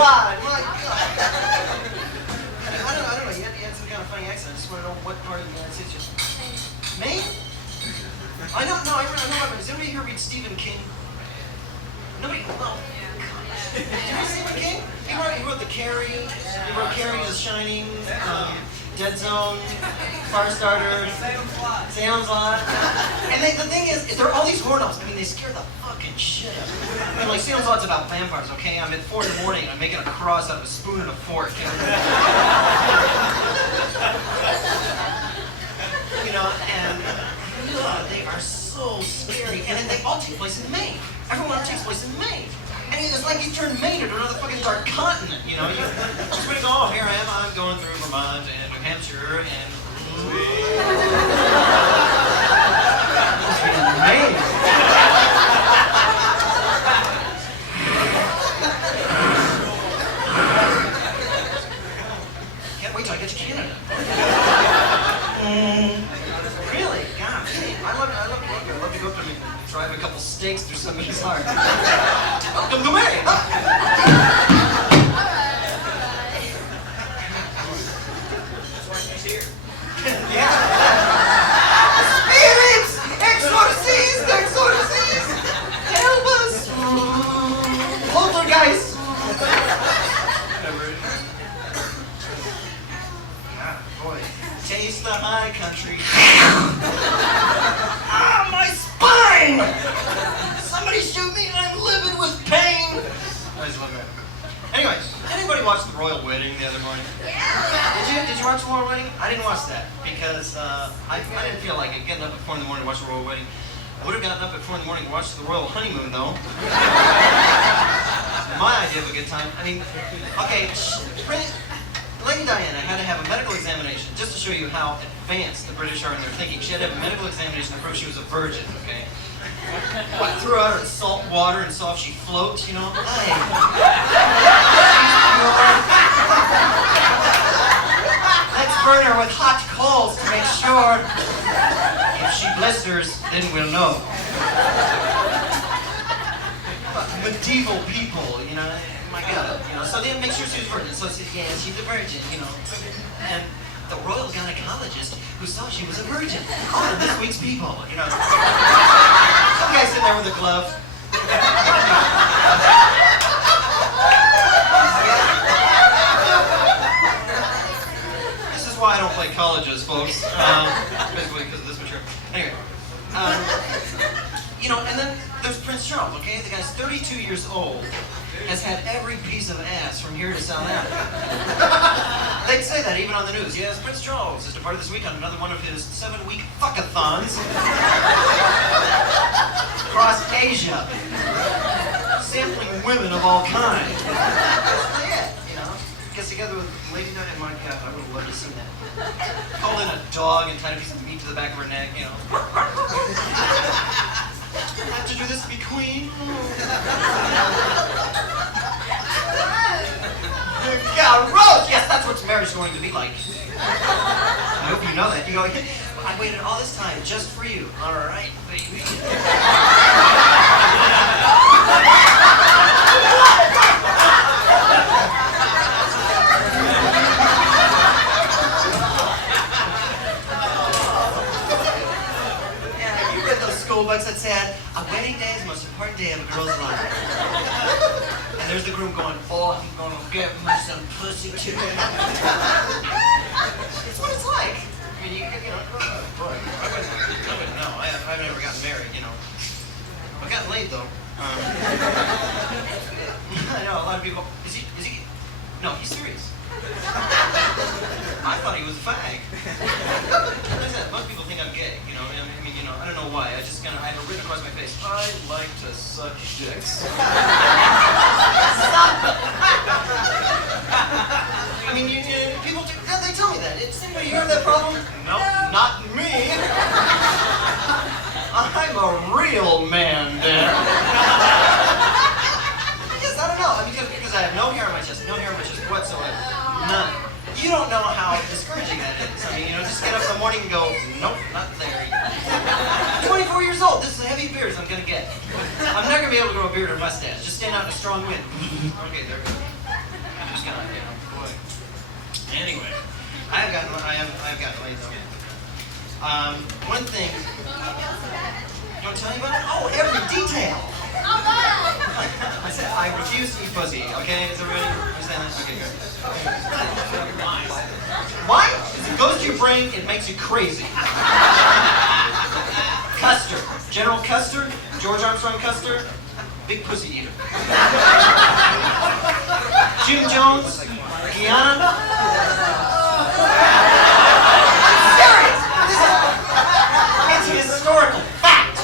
God, my God. I don't know, you had some kind of funny accent. I just want to know what part of the United States you're... Maine? I know, no, I know. Does anybody here read Stephen King? Nobody? Well, did you read Stephen King? He wrote The Carrie. He wrote Carrie is Shining, Dead Zone, Firestarter, Salem's Lot. And the thing is, there are all these horror novels. I mean, they scare the fucking shit out of me. I mean, like, Salem's Lot's about vampires, okay? I'm at 4 in the morning, I'm making a cross out of a spoon and a fork. You know, and they are so scary. And then they all take place in Maine. Everyone takes place in Maine. And it's like you turn Maine into another fucking dark continent, you know? You just want to go, oh, here I am, I'm going through Vermont and New Hampshire and... Maine. Can't wait till I get to Canada. Really? God, I love to go up there and drive a couple steaks through somebody's heart. Welcome to Maine! That's why she's here. Yeah. Spirits! Exorcist! Help us! Poltergeist! Ah, boy. Taste the high country. Ah, my spine! Somebody shoot me, I'm livid with pain! I just love that. Anyways, anybody watch The Royal Wedding the other morning? Yeah! Did you watch The Royal Wedding? I didn't watch that because I didn't feel like it, getting up at 4 in the morning to watch The Royal Wedding. I would have gotten up at 4 in the morning to watch The Royal Honeymoon, though. My idea of a good time. I mean, okay, Lady Diana had to have a medical examination just to show you how advanced the British are in their thinking. She had to have a medical examination to prove she was a virgin, okay? What, threw her out in salt water and saw if she floats, you know? Hey. Let's burn her with hot coals to make sure. If she blisters, then we'll know. Medieval people, you know, my God, you know, so they make sure she was virgin. So I said, yeah, she's a virgin, you know. And the royal gynecologist who saw she was a virgin. Oh, this week's people, you know. Some guy sitting there with a glove. This is why I don't play colleges, folks. Basically because of this material. Anyway. You know, and then there's Prince Charles, okay? The guy's 32 years old, has had every piece of ass from here to South Africa. They'd say that even on the news. Yes, Prince Charles has departed this week on another one of his 7-week fuckathons across Asia, sampling women of all kinds. That's it, you know? Gets together with Lady Diana. My God, I would have loved to see that. Called in a dog and tied a piece of meat to the back of her neck, you know. I have to do this to be queen. Yeah, Rose! Yes, that's what marriage is going to be like. I hope you know that. You go, I waited all this time just for you. All right, baby. Yeah, you read those school books that said, a wedding day is the most important day of a girl's life. And there's the groom going, oh, I'm gonna get me some pussy too. It's what it's like. I mean, you know, boy, I wouldn't know. I've never gotten married, you know. I've gotten laid, though. I know, a lot of people, is he, no, he's serious. I thought he was a fag. Like I said, most people think I'm gay, you know. I mean, you know, I don't know why. I just kind of, I have it written across my face. I like to suck dicks. I mean, people, they tell me that. Does anybody hear that problem? No, not me. I'm a real man there. Yes, I don't know. I mean, because I have no hair on my chest whatsoever. None. You don't know how discouraging that is. I mean, you know, just get up in the morning and go, nope, not there. I'm 24 years old. This is a heavy beard I'm going to get. I'm not going to be able to grow a beard or mustache. Just stand out in a strong wind. Okay, there we go. One thing. You want to tell me about it? Oh, every detail. I said I refuse to eat pussy. Okay, is everybody understand that? Okay, good. Why? Because it goes to your brain. It makes you crazy. Custer, General Custer, George Armstrong Custer, big pussy eater. Jim Jones, Guyana. It's a historical fact.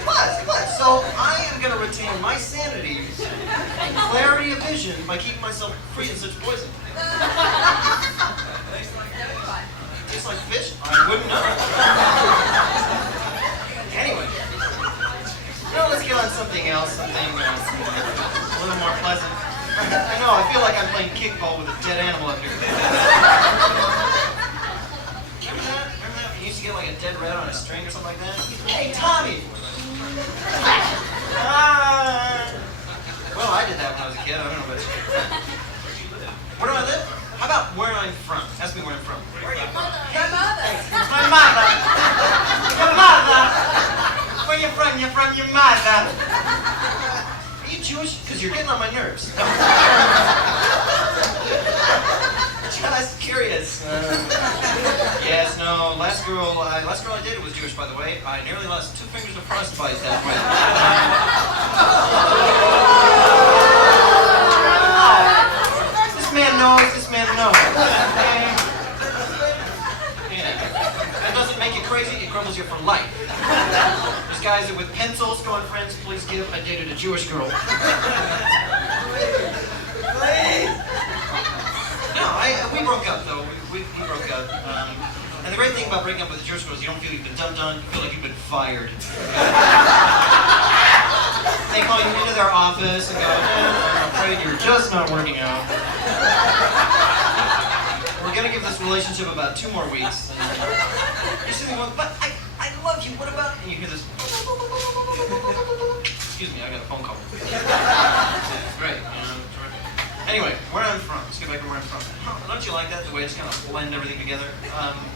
It was. So I am going to retain my sanity and clarity of vision by keeping myself free of such poison. Tastes like fish? I wouldn't know. Anyway, let's get on something else, something a little more pleasant. I know, I feel like I'm playing kickball with a dead animal up here. Remember that? You used to get like a dead rat on a string or something like that? Hey, Tommy! Well, I did that when I was a kid. I don't know about you. Where do I live? How about where I'm from? Ask me where I'm from. Where are you from? Your mother. My mother. Your mother. Where you from? You're from your mother. Are you Jewish? Because you're getting on my nerves. Just curious. Yes, no. Last girl I dated was Jewish, by the way. I nearly lost 2 fingers of frostbite that way. This man knows. Okay. Yeah. That doesn't make you crazy, it crumbles you for life. There's guys that with pencils going, friends, please give, I dated a Jewish girl. Please. No, we broke up though. We broke up. And the great thing about breaking up with a Jewish girl is you don't feel you've been dumped on, you feel like you've been fired. They call you into their office and go, I'm afraid you're just not working out. We're going to give this relationship about 2 more weeks. And you're sitting going, but I love you, what about... And you hear this... Excuse me, I got a phone call. Great. Anyway, where I'm from. Let's get back to where I'm from. Don't you like that, the way it's kind of blend everything together?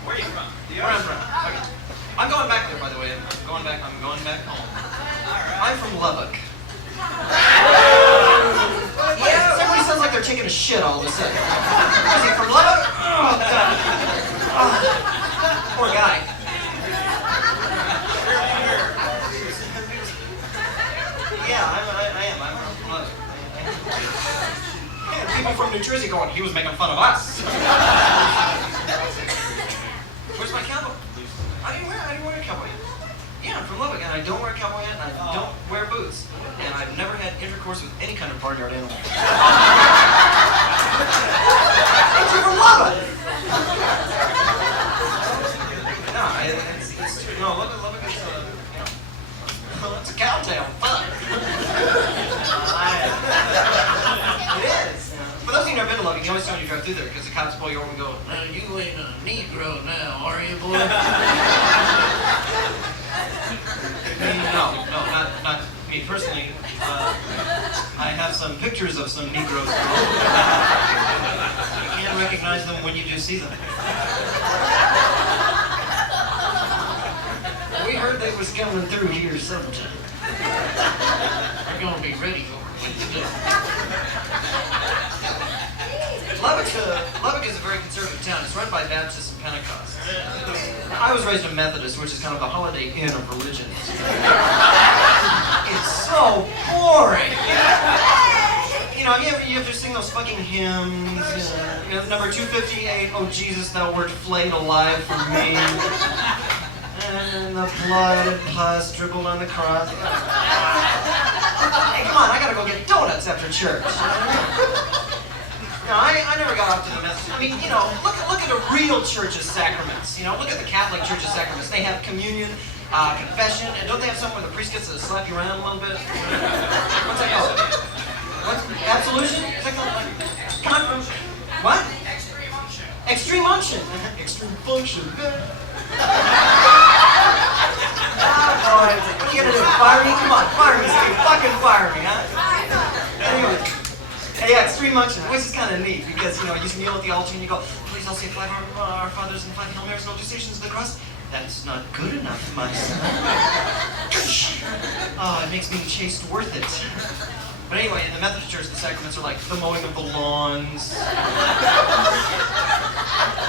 Where are you from? Where I'm from. Okay. I'm going back there, by the way. I'm going back home. I'm from Lubbock. Yeah, everybody sounds like they're taking a shit all of a sudden. Is he from Lubbock? Oh, God. Oh, poor guy. Yeah, I am. I'm from Lubbock. Yeah, people from New Jersey going, he was making fun of us. Where's my cowboy? I didn't wear a cowboy hat. Yeah, I'm from Lubbock, and I don't wear a cowboy hat, and I don't wear boots. And I've never had intercourse with any kind of barnyard animal. But you're from Lubbock! No, it's true. No, Lubbock is, it's a cow town. Fuck. It is. For those of you who've never been to Lubbock, you always know when you drive through there, because the cops pull you over and go, you ain't a Negro now, are you, boy? No, not me personally. I have some pictures of some Negroes. You can't recognize them when you do see them. We heard they was coming through here sometime. We're gonna be ready when you do. Lubbock is a very conservative town. It's run by Baptists and Pentecosts. I was raised a Methodist, which is kind of the Holiday Inn of religions. It's so boring. You know, you have to sing those fucking hymns. You know, number 258, oh Jesus, thou wert flayed alive for me. And the blood and pus dribbled on the cross. Hey, come on, I gotta go get donuts after church. No, I never got off to the message. I mean, you know, look at a real church's sacraments. You know, look at the Catholic Church's sacraments. They have communion, confession, and don't they have something where the priest gets to slap you around a little bit? What's that called? What? Absolution? Is that called? Confirmation? What? Extreme unction. Extreme unction. Extreme function. What are you gonna do? Fire me? Come on, fire me. Fucking fire me, huh? Anyway. Hey, yeah, stream munching, which is kind of neat because, you know, you kneel at the altar and you go, please, I'll say 5 Our Fathers and 5 Hail Marys and all 2 Stations of the Cross. That's not good enough, my son. Oh, it makes being chaste worth it. But anyway, in the Methodist Church, the sacraments are like the mowing of the lawns,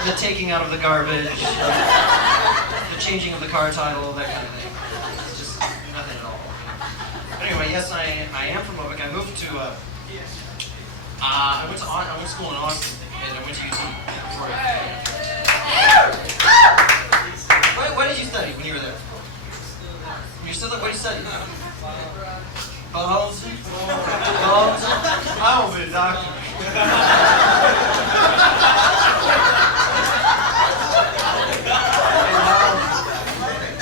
the taking out of the garbage, the changing of the car title, that kind of thing. It's just nothing at all. But anyway, yes, I am from Lubbock. I moved to, I went to school in Austin, and I went to UT. What did you study when you were there? When you still there, what did you study? Biology? I will be a doctor.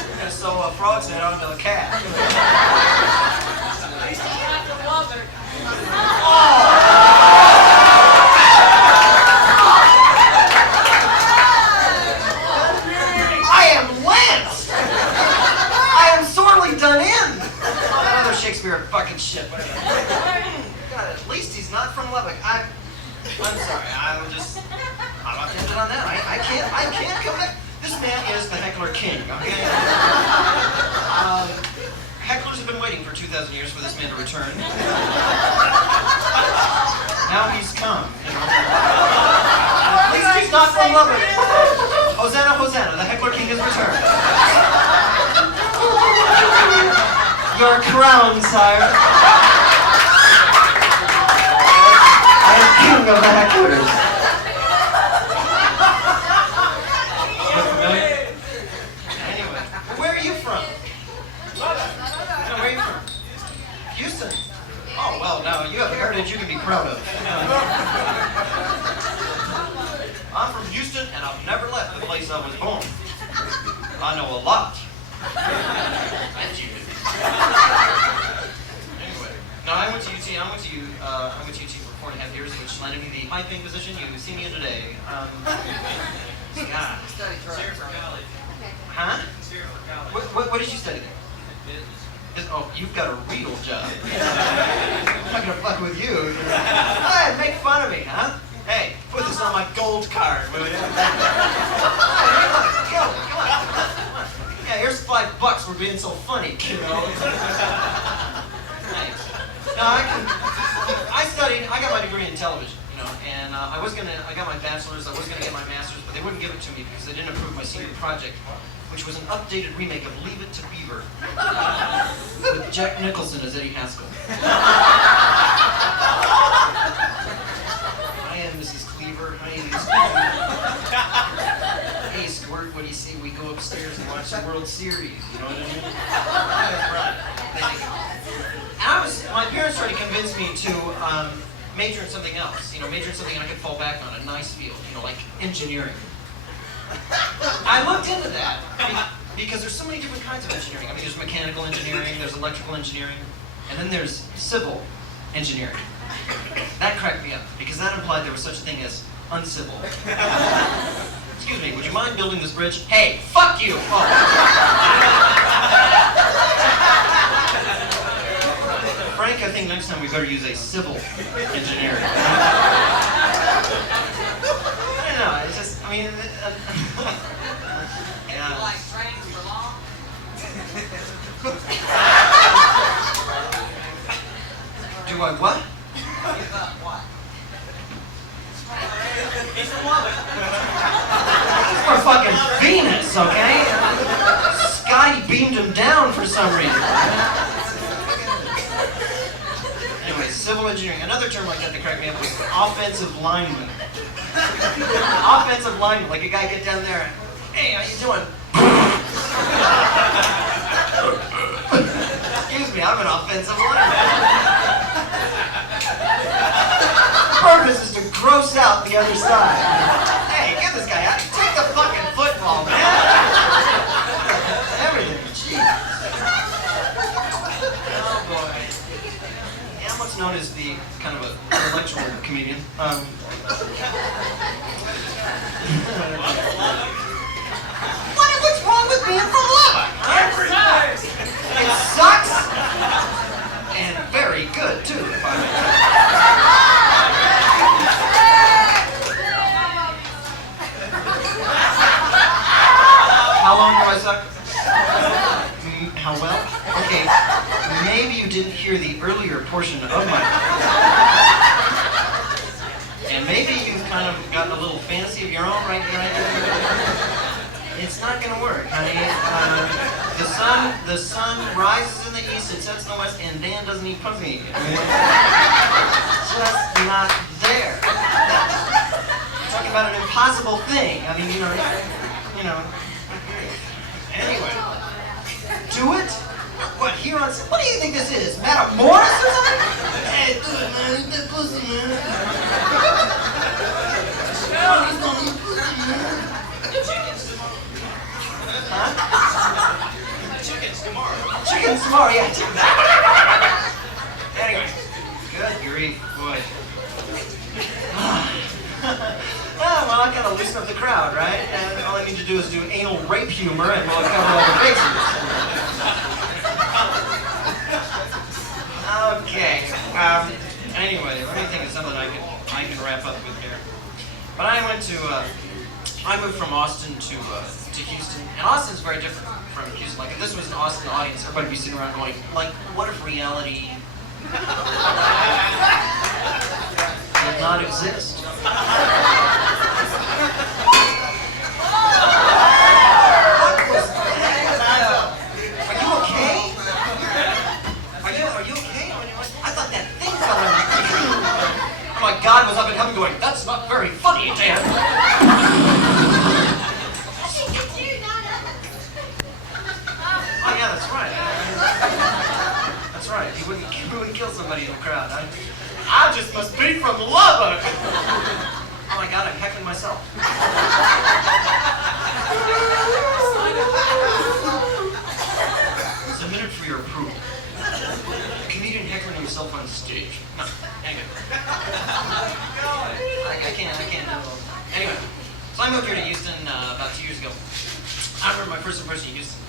I'm gonna sew a frog's head onto a cat. Shakespeare fucking shit, whatever. God, at least he's not from Lubbock. I'm sorry, I'm offended on that. I can't come back. This man is the heckler king, okay? Hecklers have been waiting for 2,000 years for this man to return. Now he's come, you know. At least he's not from Lubbock. Hosanna, Hosanna, the heckler king has returned. Your crown, sire. I am king of the hecklers. Anyway, where are you from? No, where are you from? Houston. Oh, well, now you have a heritage you can be proud of. I'm from Houston, and I've never left the place I was born. I know a lot. And you. Anyway, no, I went to UT. I went to UT for 4.5 years, which landed me the high-paying position you see me in today. God. Huh? What did you study there? Oh, you've got a real job. I'm not gonna fuck with you. Go ahead, make fun of me, huh? Hey, put this on my gold card, will you? Come on. Yeah, here's $5 for being so funny, you know. Thanks. No, I got my degree in television, you know, and I got my bachelor's, I was gonna get my master's, but they wouldn't give it to me because they didn't approve my senior project, which was an updated remake of Leave It to Beaver, with Jack Nicholson as Eddie Haskell. I am Mrs. Cleaver. Hi, Mrs. Cleaver. Hey, Squirt, what do you say we go upstairs and watch the World Series? You know what I mean? That's right. And my parents tried to convince me to major in something else. You know, major in something I could fall back on, a nice field, you know, like engineering. I looked into that because there's so many different kinds of engineering. I mean, there's mechanical engineering, there's electrical engineering, and then there's civil engineering. That cracked me up because that implied there was such a thing as uncivil. Excuse me, would you mind building this bridge? Hey, fuck you! Oh. Frank, I think next time we better use a civil engineer. I don't know, it's just, I mean... yeah. You like trains for long? Do I what? What? He's from Lubbock. We're fucking Venus, okay? Scotty beamed him down for some reason. Anyway, civil engineering. Another term like that cracked me up was offensive lineman. Offensive lineman, like a guy get down there and, hey, how you doing? Excuse me, I'm an offensive lineman. Purpose is to gross out the other side. Hey, get this guy out. Take the fucking football, man. Everything. Jeez. Oh boy. Yeah, I'm what's known as the kind of an intellectual comedian. What's wrong with being from Lubbock? Huh? It sucks. And very good too, if I may. got a little fantasy of your own right there. It's not gonna work, honey. The sun rises in the east, it sets in the west, and Dan doesn't eat pussy. I mean, it's just not there. You're talking about an impossible thing. I mean, you know. Anyway, do it. What, here on... What do you think this is? Madame Morris or something? Hey, do it, man. Eat that pussy, man. He's gonna eat pussy, man. Huh? Chickens tomorrow. Chickens tomorrow, yeah. Anyway, good grief, boy. Well, I gotta loosen up the crowd, right? And all I need to do is do anal rape humor and we'll cover all the bases. Okay. Anyway, let me think of something I can wrap up with here. But I moved from Austin to Houston, and Austin's very different from Houston. Like, if this was an Austin audience, everybody would be sitting around going, like, what if reality did not exist? God was up in heaven going, that's not very funny, Dan. Oh yeah, that's right. That's right. He wouldn't kill somebody in the crowd. I just must be from Lubbock. Oh my God, I'm heckling myself. It's a minute for your approval. A comedian heckling himself on stage. No, hang it. I can't do it. Anyway, so I moved here to Houston about 2 years ago. I remember my first impression of Houston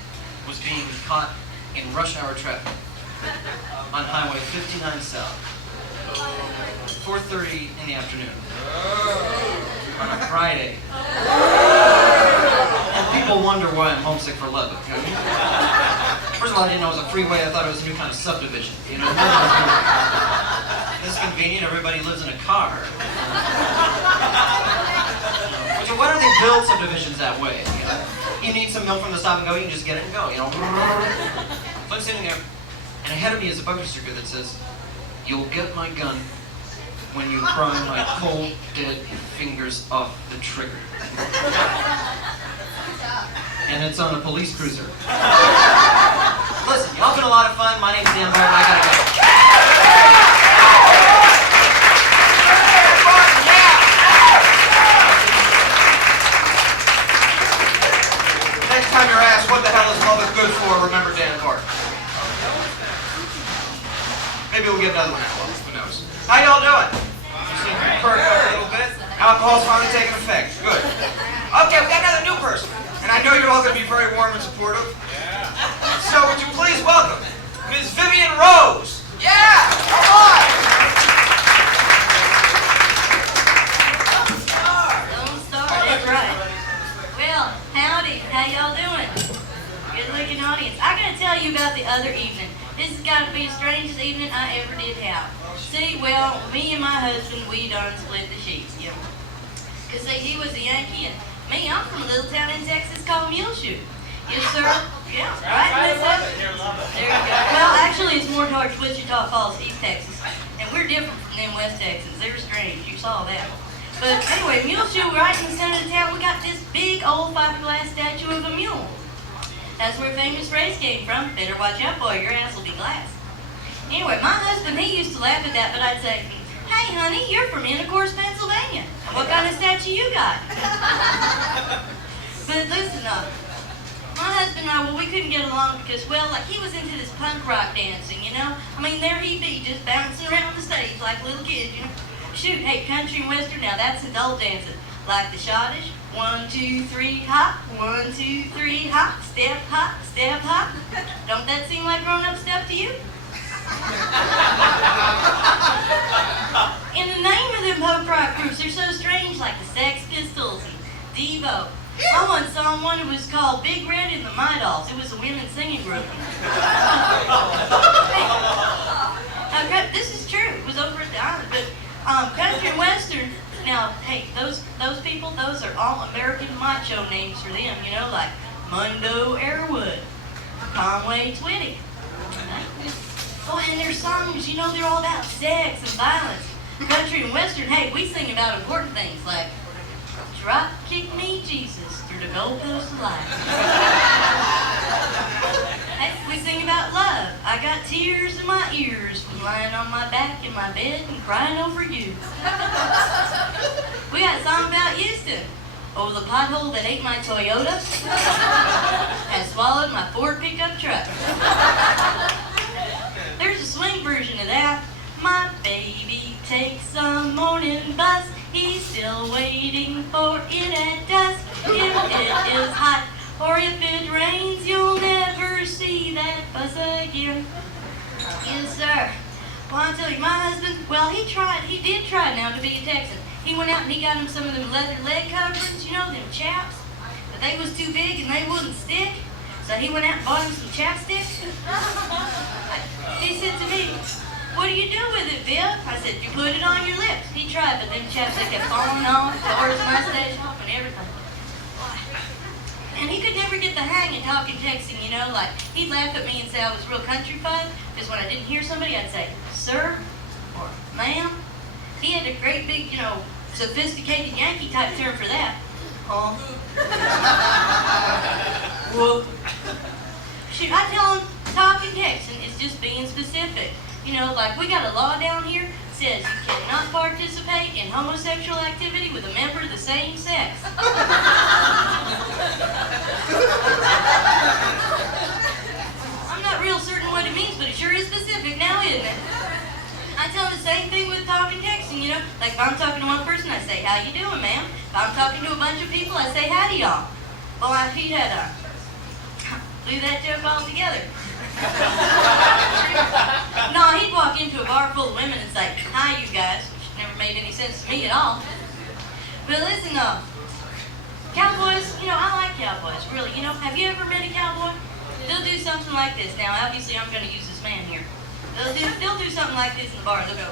was being caught in rush hour traffic on Highway 59 South, 4:30 in the afternoon on a Friday. And people wonder why I'm homesick for Lubbock. First of all, I didn't know it was a freeway. I thought it was a new kind of subdivision. You know, this is convenient. Everybody lives in a car. So why don't they build subdivisions that way? You know, you need some milk from the stop and go. You can just get it and go. You know. So I'm sitting there, and ahead of me is a bumper sticker that says, "You'll get my gun when you pry my cold, dead fingers off the trigger." And it's on a police cruiser. Listen, y'all been a lot of fun. My name's Dan Barton. I gotta go. Next time you're asked, what the hell is Lubbock good for, remember Dan Barton. Maybe we'll get another one. Who knows? How y'all doing? You seem to perk up a little bit. Alcohol's finally taking effect. Good. Okay, we got another new person. And I know you're all going to be very warm and supportive. Yeah. So would you please welcome Ms. Vivian Rose? Yeah! Come on! Don't start. That's right. Well, howdy. How y'all doing? Good looking audience. I got to tell you about the other evening. This has got to be the strangest evening I ever did have. See, well, me and my husband, we done split the sheets, you know. Because he was a Yankee and me, I'm from a little town in Texas called Muleshoe. Yes, sir. Yeah, right. There you go. Well, actually, it's more towards Wichita Falls, East Texas. And we're different from them West Texans. They're strange. You saw that. But anyway, Muleshoe, right in the center of the town, we got this big old fiberglass statue of a mule. That's where a famous phrase came from. Better watch out, boy. Your ass will be glass. Anyway, my husband, he used to laugh at that, but I'd say, "Hey, honey, you're from Annex, Pennsylvania. What kind of statue you got?" But listen, my husband and I, well, we couldn't get along because, well, like, he was into this punk rock dancing, you know? I mean, there he'd be, just bouncing around the stage like little kids, you know? Shoot, hey, country and western, now that's adult dancing. Like the schottish, 1, 2, 3, hop, 1, 2, 3, hop, step, hop, step, hop. Don't that seem like grown-up stuff to you? In the name of them punk rock groups, they're so strange, like the Sex Pistols and Devo. I once saw one that was called Big Red and the Midolphs. It was a women's singing group. Now, this is true. It was over at the island. But country and western, now now, hey, those people, those are all American macho names for them, you know, like Mundo Airwood, Conway Twitty. Oh, and their songs, you know, they're all about sex and violence. Country and Western, hey, we sing about important things like drop kick me Jesus through the goalpost of life. Hey, we sing about love. I got tears in my ears from lying on my back in my bed and crying over you. We got a song about Houston. Oh, the pothole that ate my Toyota has swallowed my Ford pickup truck. There's a swing version of that. My baby takes a morning bus. He's still waiting for it at dusk. If it is hot or if it rains, you'll never see that bus again. Yes, sir. Well, I'll tell you, my husband, well, he did try now to be a Texan. He went out and he got him some of them leather leg coverings, you know, them chaps. But they was too big and they wouldn't stick. So he went out and bought him some chapsticks. He said to me, what do you do with it, Bill? I said, you put it on your lips. He tried, but them chaps, they kept falling off, tore his mustache off and everything. And he could never get the hang of talking Texan, you know, like, he'd laugh at me and say I was real countrified, because when I didn't hear somebody, I'd say, sir, or ma'am. He had a great big, you know, sophisticated Yankee type term for that. Oh. Whoa. Shoot, I tell him, talking Texan is just being specific. You know, like, we got a law down here that says you cannot participate in homosexual activity with a member of the same sex. I'm not real certain what it means, but it sure is specific now, isn't it? I tell them the same thing with talking Texan, you know. Like, if I'm talking to one person, I say, how you doing, ma'am? If I'm talking to a bunch of people, I say, howdy, y'all. Well, he had blew that joke altogether. No, he'd walk into a bar full of women and say, hi, you guys, which never made any sense to me at all. But listen, cowboys, you know, I like cowboys, really. You know, have you ever met a cowboy? They'll do something like this. Now, obviously, I'm going to use this man here. They'll do something like this in the bar. They'll go,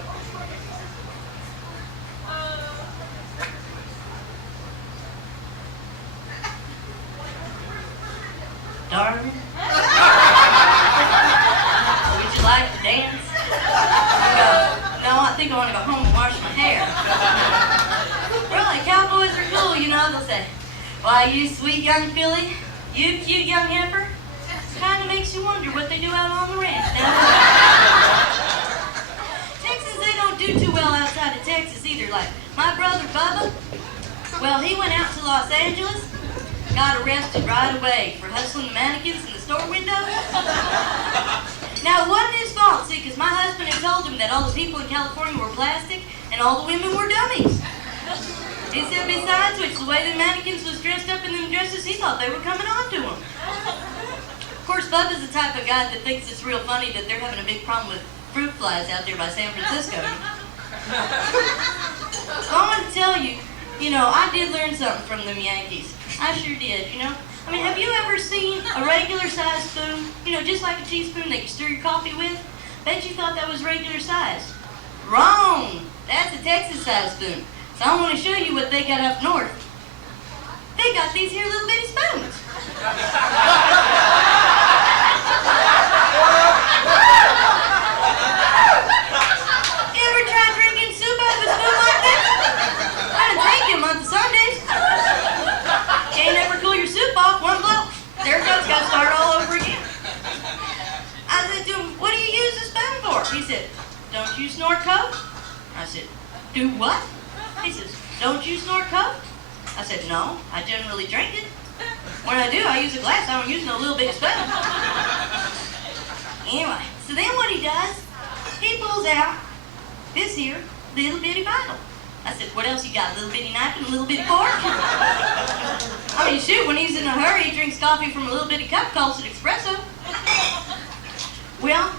darling, would you like to dance? I go, no, I think I want to go home and wash my hair. Really, cowboys are cool, you know. They'll say, why, you sweet young filly, you cute young heifer. Kind of makes you wonder what they do out on the ranch now. Texans, they don't do too well outside of Texas either. Like, my brother Bubba, well, he went out to Los Angeles, got arrested right away for hustling the mannequins in the store windows. Now, it wasn't his fault, see, because my husband had told him that all the people in California were plastic and all the women were dummies. He said, besides which, the way the mannequins was dressed up in them dresses, he thought they were coming on to him. Of course, Bubba's the type of guy that thinks it's real funny that they're having a big problem with fruit flies out there by San Francisco. So I want to tell you, you know, I did learn something from them Yankees. I sure did, you know. I mean, have you ever seen a regular size spoon? You know, just like a teaspoon that you stir your coffee with? Bet you thought that was regular size. Wrong! That's a Texas size spoon. So I want to show you what they got up north. They got these here little bitty spoons. Ever try drinking soup out of a spoon like that? I done take you a month of Sundays. Can't ever cool your soup off one blow. There it goes, gotta start all over again. I said to him, what do you use the spoon for? He said, don't you snort coke? I said, do what? He says, don't you snort coke? I said, no, I generally drink it. When I do, I use a glass. I don't use no little bitty spoon. Anyway, so then what he does, he pulls out this here little bitty bottle. I said, what else you got? A little bitty knife and a little bitty fork? I mean, shoot, when he's in a hurry, he drinks coffee from a little bitty cup called an espresso. Well,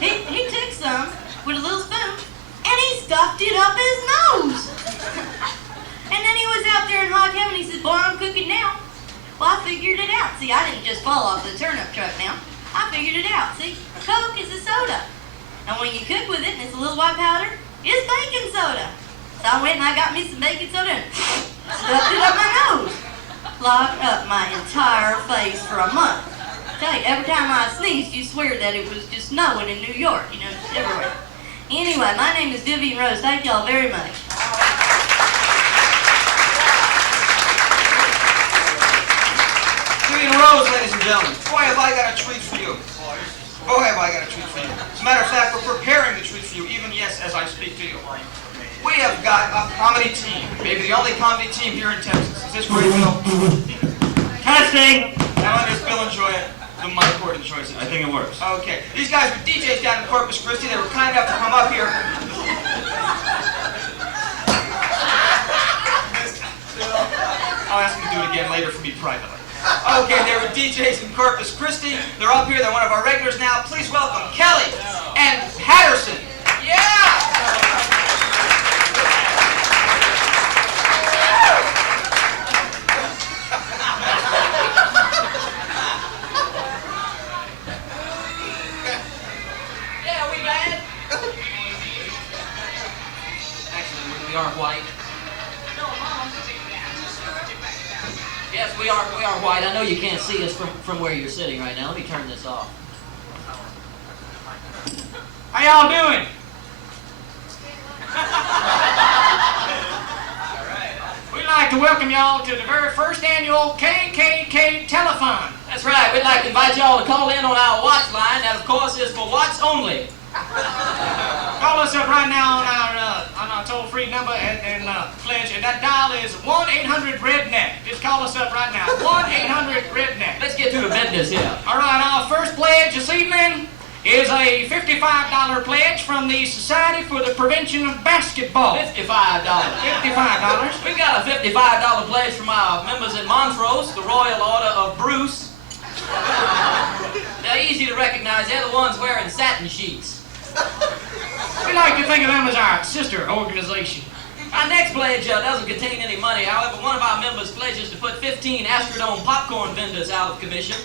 he took some with a little spoon, and he stuffed it up his nose. And then he was out there in hot heaven. He said, boy, I'm cooking now. Well, I figured it out. See, I didn't just fall off the turnip truck now. I figured it out. See, Coke is a soda. And when you cook with it and it's a little white powder, it's baking soda. So I went and I got me some baking soda and stuffed it up my nose. Clogged up my entire face for a month. I tell you, every time I sneezed, you swear that it was just snowing in New York, you know, just everywhere. Anyway, my name is Vivian Rose. Thank y'all very much. Vivian Rose, ladies and gentlemen. Boy, have I got a treat for you. Oh, have I got a treat for you. As a matter of fact, we're preparing the treat for you, even, yes, as I speak to you. We have got a comedy team. Maybe the only comedy team here in Texas. Is this great, Bill? Testing! Now, does Bill enjoy it? The mic cord enjoys it. I think it works. Okay. These guys were DJs down in Corpus Christi. They were kind enough to come up here. I'll ask them to do it again later for me privately. Okay, they were DJs in Corpus Christi. They're up here. They're one of our regulars now. Please welcome Kelly and Paterson. Yeah! Yeah, we bad? Actually, we are white. Yes, we are white. I know you can't see us from where you're sitting right now. Let me turn this off. How y'all doing? We'd like to welcome y'all to the very first annual KKK Telethon. That's right. We'd like to invite y'all to call in on our watch line. That, of course, is for watch only. Call us up right now on our toll-free number and pledge, and that dial is 1-800-REDNECK. Just call us up right now. 1-800-REDNECK. Let's get to the business here. All right, our first pledge this evening is a $55 pledge from the Society for the Prevention of Basketball. $55. $55. We've got a $55 pledge from our members in Montrose, the Royal Order of Bruce. They're easy to recognize. They're the ones wearing satin sheets. We like to think of them as our sister organization. Our next pledge doesn't contain any money. However, one of our members pledges to put 15 Astrodome popcorn vendors out of commission.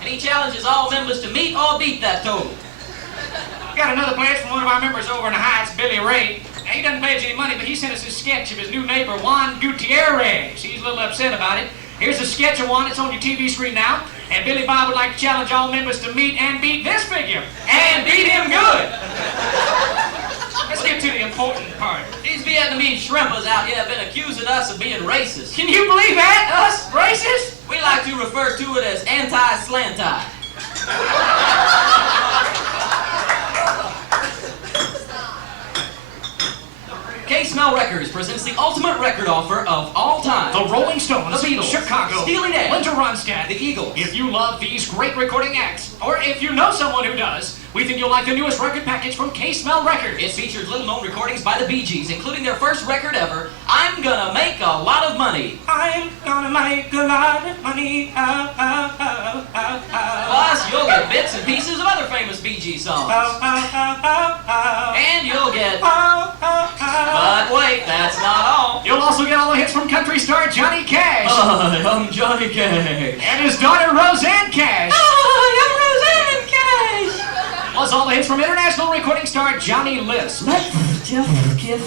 And he challenges all members to meet or beat that total. We got another pledge from one of our members over in the Heights, Billy Ray. Now, he doesn't pledge any money, but he sent us a sketch of his new neighbor, Juan Gutierrez. He's a little upset about it. Here's a sketch of Juan. It's on your TV screen now. And Billy Bob would like to challenge all members to meet and beat this figure. And beat him good. Let's get to the important part. These Vietnamese shrimpers out here have been accusing us of being racist. Can you believe that? Us? Racist? We like to refer to it as anti-slanti. K-Smell Records presents the ultimate record offer of all time. The Rolling Stones, The Beatles, Chicago, Steely Dan, Linda Ronstadt, the Eagles. If you love these great recording acts, or if you know someone who does, we think you'll like the newest record package from K-Smell Records. It features little-known recordings by the Bee Gees, including their first record ever, I'm Gonna Make a Lot of Money. I'm gonna make a lot of money. Plus, you'll get bits and pieces of other famous Bee Gees songs. And you'll get... But wait, that's not all. You'll also get all the hits from country star Johnny Cash. Hi, I'm Johnny Cash. And his daughter Roseanne Cash. Hi, I'm Roseanne Cash. Plus all the hits from international recording star Johnny Lisp. Let's just kiss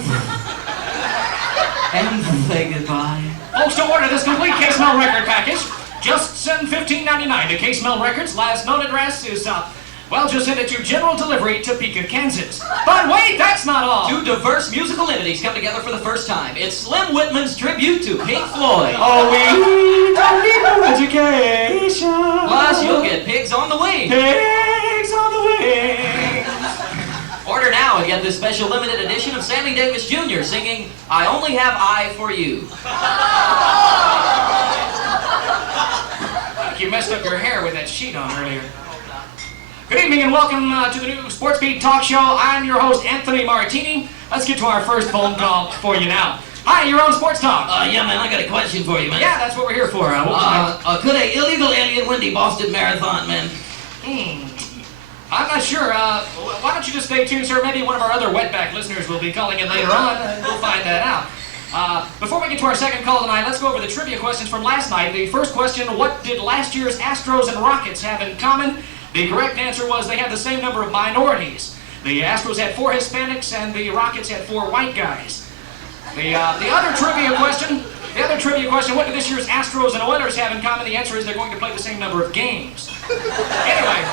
and say goodbye. Folks, to order this complete K-Smell record package, just send $15.99 to K-Smell Records. Last known address is, well, just send it to General Delivery, Topeka, Kansas. But wait, that's not all. Two diverse musical entities come together for the first time. It's Slim Whitman's tribute to Pink Floyd. Oh, we don't need no education. Plus, you'll get Pigs on the Wing. Pigs on the wing. Order now and get this special limited edition of Sammy Davis Jr. singing I Only Have Eye for You. You messed up your hair with that sheet on earlier. Good evening and welcome to the new Sports Beat Talk Show. I'm your host, Anthony Martini. Let's get to our first phone call for you now. Hi, you're on Sports Talk. Yeah, man, I got a question for you, man. Yeah, that's what we're here for. Could a illegal alien win the Boston Marathon, man? I'm not sure. Why don't you just stay tuned, sir? Maybe one of our other wetback listeners will be calling in later on. We'll find that out. Before we get to our second call tonight, let's go over the trivia questions from last night. The first question, what did last year's Astros and Rockets have in common? The correct answer was they had the same number of minorities. The Astros had 4 Hispanics and the Rockets had 4 white guys. The other trivia question, what do this year's Astros and Oilers have in common? The answer is they're going to play the same number of games. Anyway,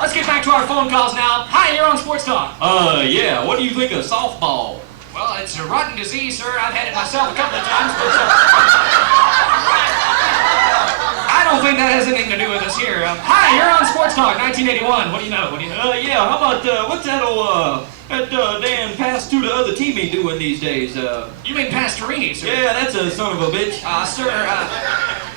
let's get back to our phone calls now. Hi, you're on Sports Talk. Yeah, what do you think of softball? Well, it's a rotten disease, sir. I've had it myself a couple of times, but I don't think that has anything to do with us here. Hi, you're on Sports Talk, 1981. What do you know? Yeah, how about, what's that old, damn pass to the other teammate doing these days? You mean Pastorini, sir? Yeah, that's a son of a bitch. Sir,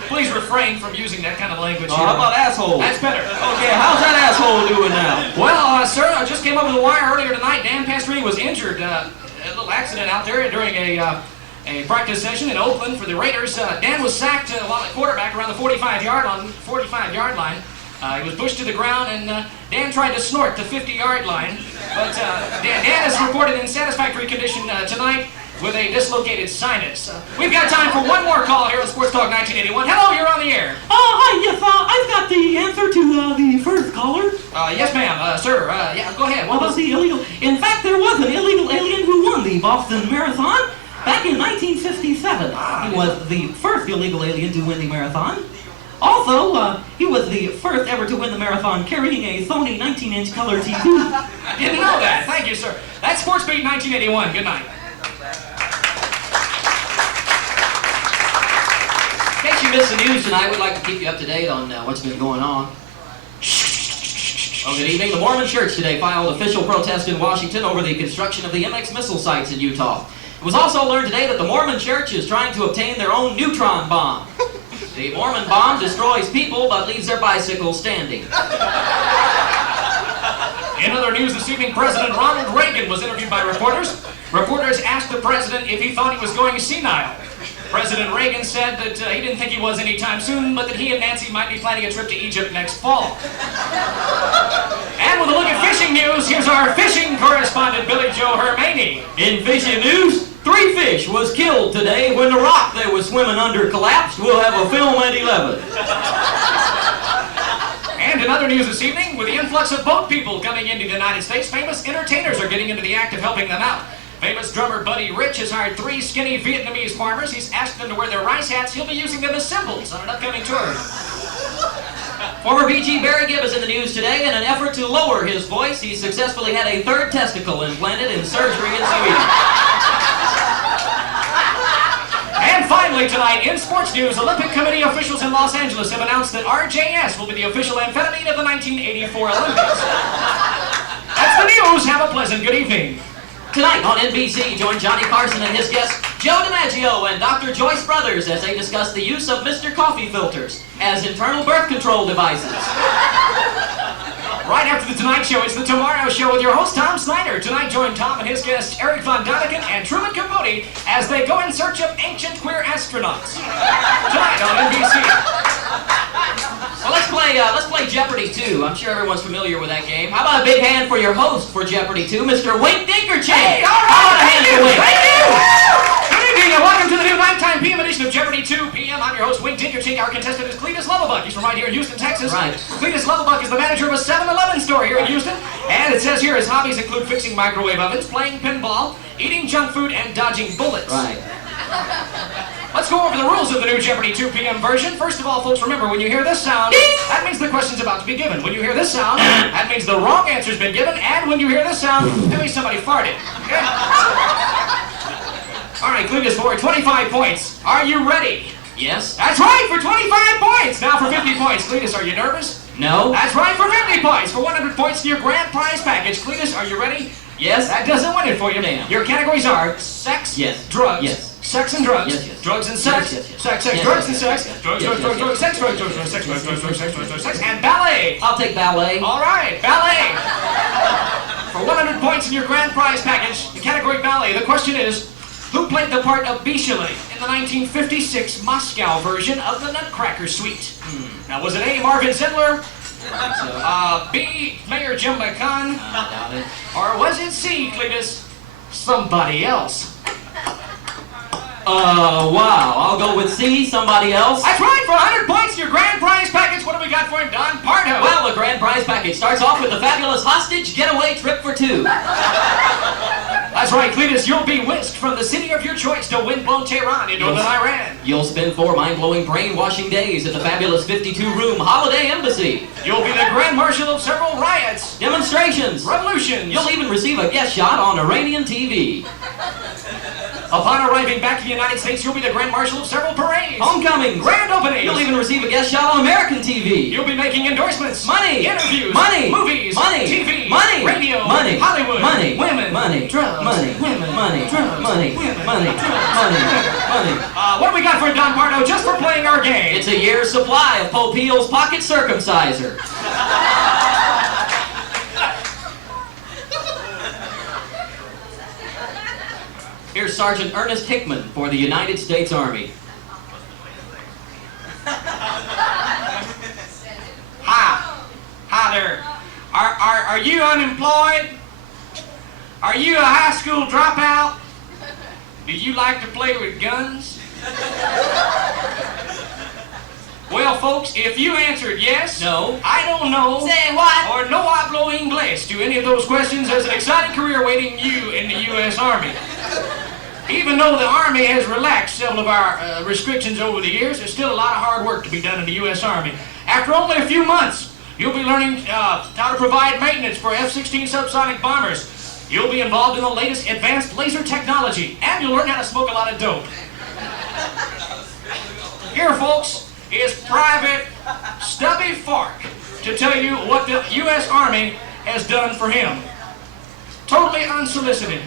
please refrain from using that kind of language here. How about asshole? That's better. Okay, how's that asshole doing now? Well, sir, I just came over the wire earlier tonight. Dan Pastorini was injured. A little accident out there during a practice session in Oakland for the Raiders. Dan was sacked while at quarterback around the 45-yard line. He was pushed to the ground, and Dan tried to snort the 50-yard line. But Dan is reported in satisfactory condition tonight with a dislocated sinus. We've got time for one more call here on Sports Talk 1981. Hello, you're on the air. Hi, yes, I've got the answer to the first caller. Yes, ma'am. Sir, yeah, go ahead. What was the illegal? In fact, there was an illegal alien who won the Boston Marathon back in 1957. He was the first illegal alien to win the marathon. Also, he was the first ever to win the marathon carrying a Sony 19-inch color TV. I didn't know that. Thank you, sir. That's Sports Beat 1981. Good night. In case you missed the news tonight, we'd like to keep you up to date on what's been going on. Well, good evening. The Mormon Church today filed official protest in Washington over the construction of the Annex missile sites in Utah. It was also learned today that the Mormon Church is trying to obtain their own neutron bomb. The Mormon bomb destroys people but leaves their bicycles standing. In other news this evening, President Ronald Reagan was interviewed by reporters. Reporters asked the president if he thought he was going senile. President Reagan said that he didn't think he was anytime soon, but that he and Nancy might be planning a trip to Egypt next fall. And with a look at fishing news, here's our fishing correspondent, Billy Joe Hermaney. In fishing news, 3 fish was killed today when the rock they were swimming under collapsed. We'll have a film at 11. And in other news this evening, with the influx of boat people coming into the United States, famous entertainers are getting into the act of helping them out. Famous drummer Buddy Rich has hired 3 skinny Vietnamese farmers. He's asked them to wear their rice hats. He'll be using them as symbols on an upcoming tour. Former BG Barry Gibb is in the news today. In an effort to lower his voice, he successfully had a 3rd testicle implanted in surgery in Sweden. And finally tonight, in sports news, Olympic Committee officials in Los Angeles have announced that RJS will be the official amphetamine of the 1984 Olympics. That's the news. Have a pleasant good evening. Tonight on NBC, join Johnny Carson and his guests, Joe DiMaggio and Dr. Joyce Brothers, as they discuss the use of Mr. Coffee filters as internal birth control devices. Right after the Tonight Show, it's the Tomorrow Show with your host, Tom Snyder. Tonight, join Tom and his guests, Eric Von Daniken and Truman Capote, as they go in search of ancient queer astronauts. Tonight on NBC. Well, let's play Jeopardy 2. I'm sure everyone's familiar with that game. How about a big hand for your host for Jeopardy 2, Mr. Wink Dinkerchain? Hey, all right, thank you. Good evening and welcome to the new nighttime PM edition of Jeopardy 2 PM. I'm your host, Wink Dinkerchain. Our contestant is Cletus Lovebuck. He's from right here in Houston, Texas. Right. Cletus Lovebuck is the manager of a 7-Eleven store here in Houston. And it says here his hobbies include fixing microwave ovens, playing pinball, eating junk food, and dodging bullets. Right. Let's go over the rules of the new Jeopardy 2 PM version. First of all, folks, remember, when you hear this sound, that means the question's about to be given. When you hear this sound, that means the wrong answer's been given. And when you hear this sound, that means somebody farted. Okay? All right, Cletus, for 25 points. Are you ready? Yes? That's right, for 25 points. Now for 50 points. Cletus, are you nervous? No? That's right, for 50 points. For 100 points to your grand prize package. Cletus, are you ready? Yes? That doesn't win it for you. Damn. Your categories are sex, Yes. drugs, Yes. sex and drugs, Yes, yes. drugs and sex, Yes, yes, yes. sex, Yes, drugs yes, and yes, sex, yes, drugs, yes, drugs, yes, drugs, yes. drugs, sex, drugs, drugs, drugs, sex, drugs, drugs, drugs, sex, drugs, drugs, sex, and ballet. I'll take ballet. All right, ballet. For 100 points in your grand prize package, the category ballet, the question is, who played the part of Bichely in the 1956 Moscow version of the Nutcracker Suite? Now, was it A, Marvin Zindler, B, Mayor Jim McCann, Doubt it. or was it C, Cletus, somebody else? Wow. I'll go with C, somebody else. That's right, for 100 points, your grand prize package. What do we got for him, Don Pardo? Well, the grand prize package starts off with the fabulous hostage getaway trip for 2. That's right, Cletus, you'll be whisked from the city city of your choice to windblown Tehran in northern Iran. You'll spend 4 mind-blowing, brainwashing days at the fabulous 52-room Holiday Embassy. You'll be the Grand Marshal of several riots, Demonstrations. revolutions. You'll even receive a guest shot on Iranian TV. Upon arriving back to the United States, you'll be the Grand Marshal of several parades, Homecomings. grand openings. You'll even receive a guest shot on American TV. You'll be making endorsements, Money. interviews, Money. movies, Money. TV, Money. radio, Money. Hollywood, Money. women, Money. drugs, Money. women, Money. drugs, Money. women, Money. drugs, Money. women. Money. What do we got for Don Pardo just for playing our game? It's a year's supply of Popeil's pocket circumciser. Here's Sergeant Ernest Hickman for the United States Army. Hi there. Are you unemployed? Are you a high school dropout? Do you like to play with guns? Well, folks, if you answered yes, No. I don't know, Say what? or no hablo inglés to any of those questions, there's an exciting career awaiting you in the U.S. Army. Even though the Army has relaxed several of our restrictions over the years, there's still a lot of hard work to be done in the U.S. Army. After only a few months, you'll be learning how to provide maintenance for F-16 subsonic bombers. You'll be involved in the latest advanced laser technology, and you'll learn how to smoke a lot of dope. Here, folks, is Private Stubby Fark to tell you what the U.S. Army has done for him. Totally unsolicited.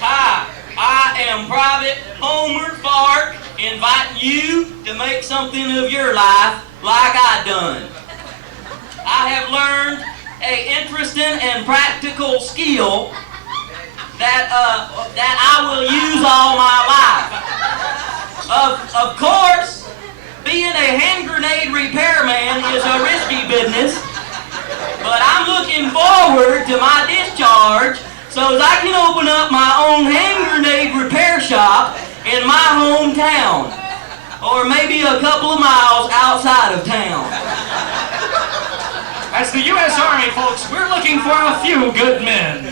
Hi, I am Private Homer Fark, inviting you to make something of your life like I done. I have learned a interesting and practical skill that I will use all my life. Of course, being a hand grenade repairman is a risky business, but I'm looking forward to my discharge so that I can open up my own hand grenade repair shop in my hometown, or maybe a couple of miles outside of town. That's the U.S. Army, folks. We're looking for a few good men.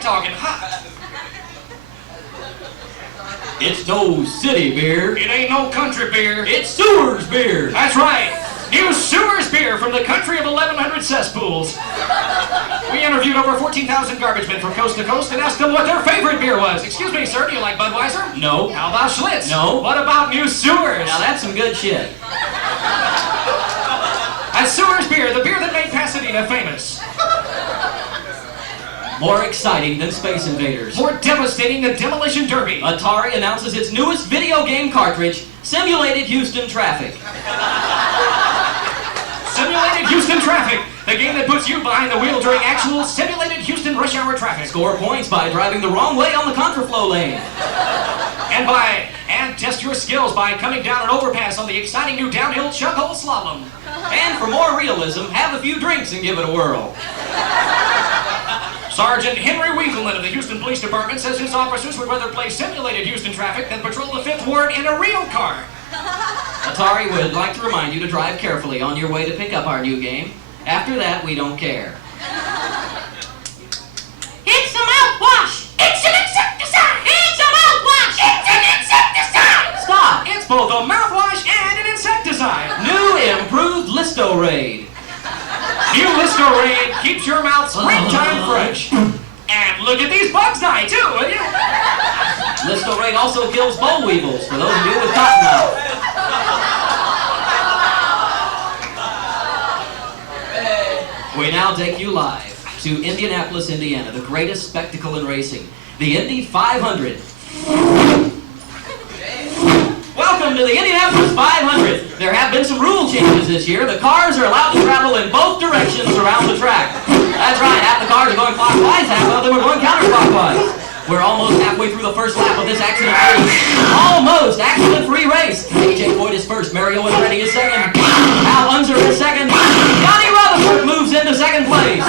Talking hot. It's no city beer. It ain't no country beer. It's sewers beer. That's right. New Sewers beer from the country of 1,100 cesspools. We interviewed over 14,000 garbage men from coast to coast and asked them what their favorite beer was. Excuse me, sir, do you like Budweiser? No. How about Schlitz? No. What about New Sewers? Now that's some good shit. That's Sewers beer, the beer that made Pasadena famous. More exciting than Space Invaders. More devastating than Demolition Derby. Atari announces its newest video game cartridge, Simulated Houston Traffic. Simulated Houston Traffic, the game that puts you behind the wheel during actual simulated Houston rush hour traffic. Score points by driving the wrong way on the contraflow lane. And test your skills by coming down an overpass on the exciting new downhill chuck-hole slalom. And for more realism, have a few drinks and give it a whirl. Sergeant Henry Winkleman of the Houston Police Department says his officers would rather play simulated Houston traffic than patrol the 5th Ward in a real car. Atari would like to remind you to drive carefully on your way to pick up our new game. After that, we don't care. It's a mouthwash! It's an insecticide! It's a mouthwash! It's an insecticide! Stop! It's both a mouthwash and an insecticide. New improved Listo-Raid. New Listo-Raid keeps your mouth springtime fresh. And look at these bugs die too, will you? Listo-Raid also kills boll weevils for those of you with cottonmouth. We now take you live to Indianapolis, Indiana, the greatest spectacle in racing, the Indy 500. Welcome to the Indianapolis 500. There have been some rule changes this year. The cars are allowed to travel in both directions around the track. That's right, half the cars are going clockwise, half of them are going counterclockwise. We're almost halfway through the first lap of this accident-free race. AJ Boyd is first, Mario Andretti is second, Al Unser is second, Johnny Rutherford moves into second place.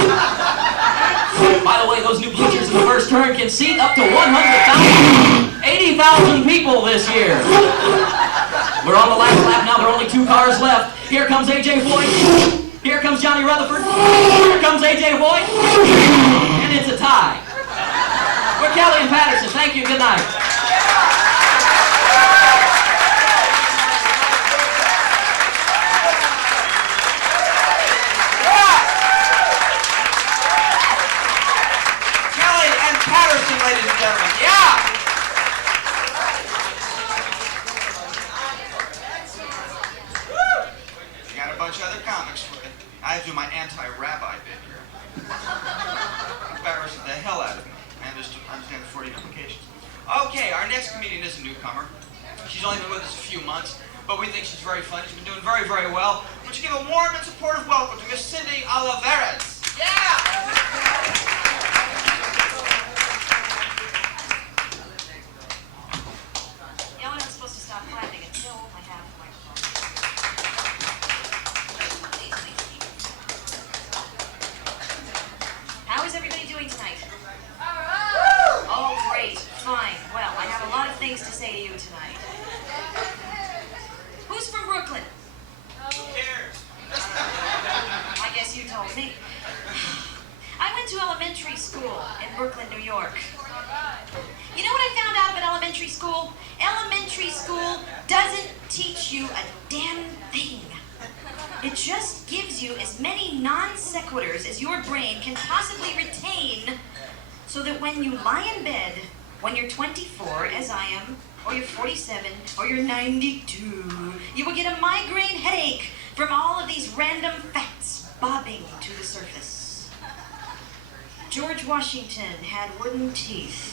By the way, those new bleachers in the first turn can seat up to 100,000, 80,000 people this year. We're on the last lap now, there are only 2 cars left. Here comes AJ Boyd. Here comes Johnny Rutherford. Here comes AJ Hoyt, and it's a tie. We're Kelly and Paterson. Thank you. Good night. Kelly and Paterson, ladies and gentlemen. Yeah! I got a bunch of other comics for you. I do my anti-rabbi bit here. Embarrasses the hell out of me. I understand the 40 implications. Okay, our next comedian is a newcomer. She's only been with us a few months, but we think she's very funny. She's been doing very, very well. Would you give a warm and supportive welcome to Miss Cindy Oleverez? Yeah! You know what? I'm supposed to stop clapping until I have my phone. How is everybody doing tonight? Oh, great. Fine. Well, I have a lot of things to say to you tonight. Who's from Brooklyn? Who cares? I guess you told me. I went to elementary school in Brooklyn, New York. You know what I found out about elementary school? Elementary school doesn't teach you a damn thing. It just gives you as many non sequiturs as your brain can possibly retain, so that when you lie in bed, when you're 24, as I am, or you're 47, or you're 92, you will get a migraine headache from all of these random facts bobbing to the surface. George Washington had wooden teeth.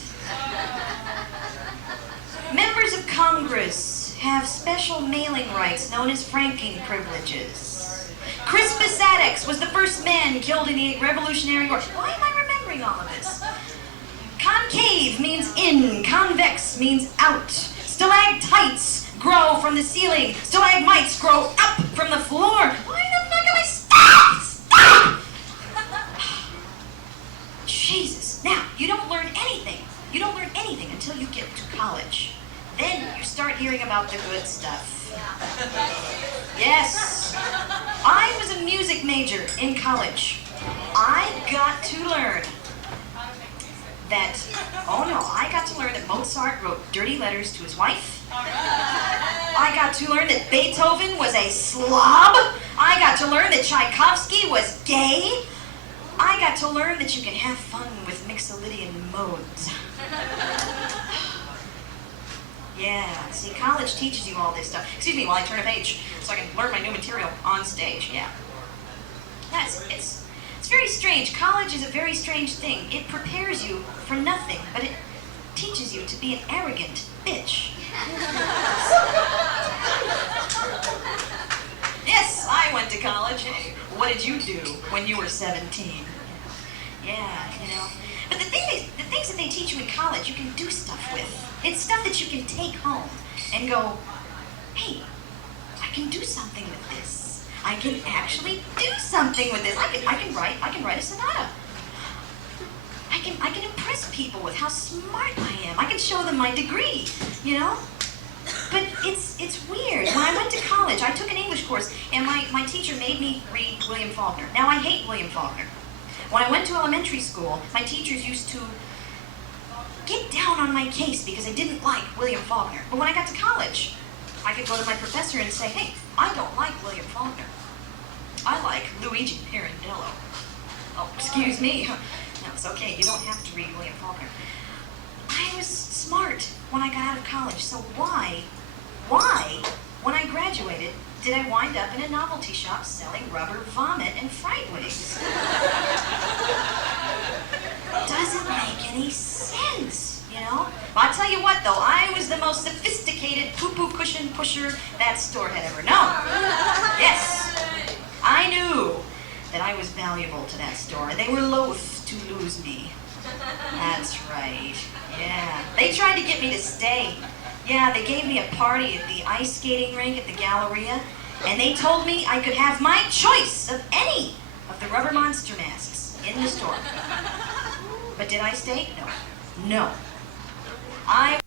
Members of Congress have special mailing rights known as franking privileges. Crispus Attucks was the first man killed in the Revolutionary War. Why am I remembering all of this? Concave means in, convex means out. Stalactites grow from the ceiling. Stalagmites grow up from the floor. Why the fuck am I? Stop! Jesus. Now, you don't learn anything. You don't learn anything until you get to college. Then you start hearing about the good stuff. Yes. I was a music major in college. I got to learn that, I got to learn that Mozart wrote dirty letters to his wife. I got to learn that Beethoven was a slob. I got to learn that Tchaikovsky was gay. I got to learn that you can have fun with Mixolydian modes. Yeah, see, college teaches you all this stuff. Excuse me while I turn a page so I can learn my new material on stage, yeah. It's very strange. College is a very strange thing. It prepares you for nothing, but it teaches you to be an arrogant bitch. Yes, I went to college. Hey, what did you do when you were 17? Yeah, you know. But the things that they teach you in college, you can do stuff with. It's stuff that you can take home and go, hey, I can do something with this. I can actually do something with this. I can write a sonata. I can impress people with how smart I am. I can show them my degree, you know? But it's weird. When I went to college, I took an English course, and my teacher made me read William Faulkner. Now, I hate William Faulkner. When I went to elementary school, my teachers used to get down on my case because I didn't like William Faulkner. But when I got to college, I could go to my professor and say, hey, I don't like William Faulkner. I like Luigi Pirandello. Oh, excuse me. No, it's okay. You don't have to read William Faulkner. I was smart when I got out of college, so why, when I graduated, did I wind up in a novelty shop selling rubber vomit and fright wigs? Doesn't make any sense, you know? But I'll tell you what, though, I was the most sophisticated poo-poo cushion pusher that store had ever known. Yes, I knew that I was valuable to that store, and they were loath to lose me. That's right, yeah. They tried to get me to stay. Yeah, they gave me a party at the ice skating rink at the Galleria, and they told me I could have my choice of any of the rubber monster masks in the store. But did I stay? No. No. I